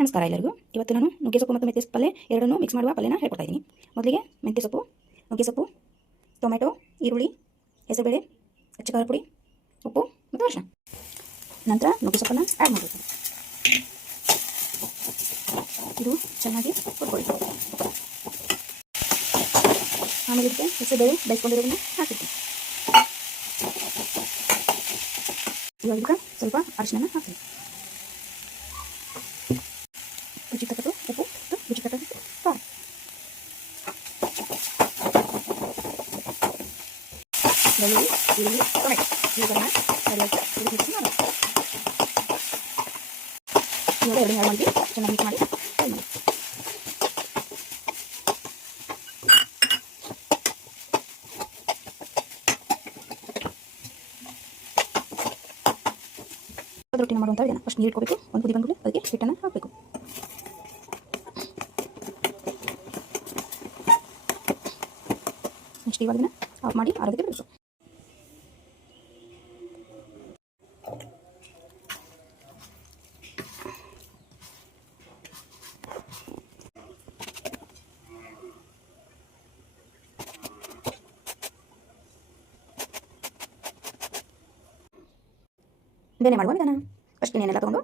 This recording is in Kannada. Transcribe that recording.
ನಮಸ್ಕಾರ ಎಲ್ಲರಿಗೂ. ಇವತ್ತು ನಾನು ನುಗ್ಗೆ ಸೊಪ್ಪು ಮತ್ತು ಮೆಂತ್ಯ ಪಲ್ಯ ಎರಡನ್ನೂ ಮಿಕ್ಸ್ ಮಾಡುವ ಪಲ್ಯನ ಹೇಳ್ಕೊಡ್ತಾ ಇದ್ದೀನಿ. ಮೊದಲಿಗೆ ಮೆಂತ್ಯ ಸೊಪ್ಪು, ನುಗ್ಗೆ ಸೊಪ್ಪು, ಟೊಮೆಟೊ, ಈರುಳ್ಳಿ, ಹೆಸರುಬೇಳೆ ಅಚ್ಚ ಖಾರ ಪುಡಿ ಉಪ್ಪು ಮತ್ತು ಅರಿಶಿನ. ನಂತರ ನುಗ್ಗೆ ಸೊಪ್ಪನ್ನು ಆ್ಯಡ್ ಮಾಡಬೇಕು ಇದು ಚೆನ್ನಾಗಿ ಹುರ್ಕೊಳ್ಳಿ. ಆಮೇಲೆ ಇದಕ್ಕೆ ಹೆಸರುಬೇಳೆ ಬೇಯಿಸ್ಕೊಂಡಿರೋದನ್ನು ಹಾಕಿರ್ತೀನಿ. ಇವಾಗ ಸ್ವಲ್ಪ ಅರಿಶಿನ ಹಾಕ್ತೀನಿ ರುಚಿ ತಕ್ಕದ್ದು ಉಪ್ಪು ಮತ್ತು ರುಚಿ ತಕ್ಕದ್ದು ಖಾರ ಬೆಳ್ಳುಳ್ಳಿ ಈರುಳ್ಳಿ ಟೊಮೆಟೊ ಇವುಗಳನ್ನ ಸರಿಯಾಗಿ ಇದು ಮಿಕ್ಸ್ ಮಾಡೋದು. ಎರಡು ಮಾಡಿ, ಚೆನ್ನಾಗಿ ಮಿಕ್ಸ್ ಮಾಡಿ. ರೊಟ್ಟಿನ ಮಾಡುವಂಥ ವಿಧಾನ. ಫಸ್ಟ್ ನೀರು ಇಟ್ಕೋಬೇಕು, ಒಂದು ಕುದಿ ಬಂದ್ಬಿಟ್ಟು ಅದಕ್ಕೆ ಹಿಟ್ಟನ್ನು ಹಾಕಬೇಕು. ನೆಕ್ಸ್ಟ್ ಇವಾಗ ಆಫ್ ಮಾಡಿ ಆರೋಗ್ಯಕ್ಕೆ ಬಿಡಬೇಕು ಬೇನೆ ಮಾಡುವ ವಿಧಾನ ಫಸ್ಟ್ ಏನೆಲ್ಲ ತೊಗೊಂಡು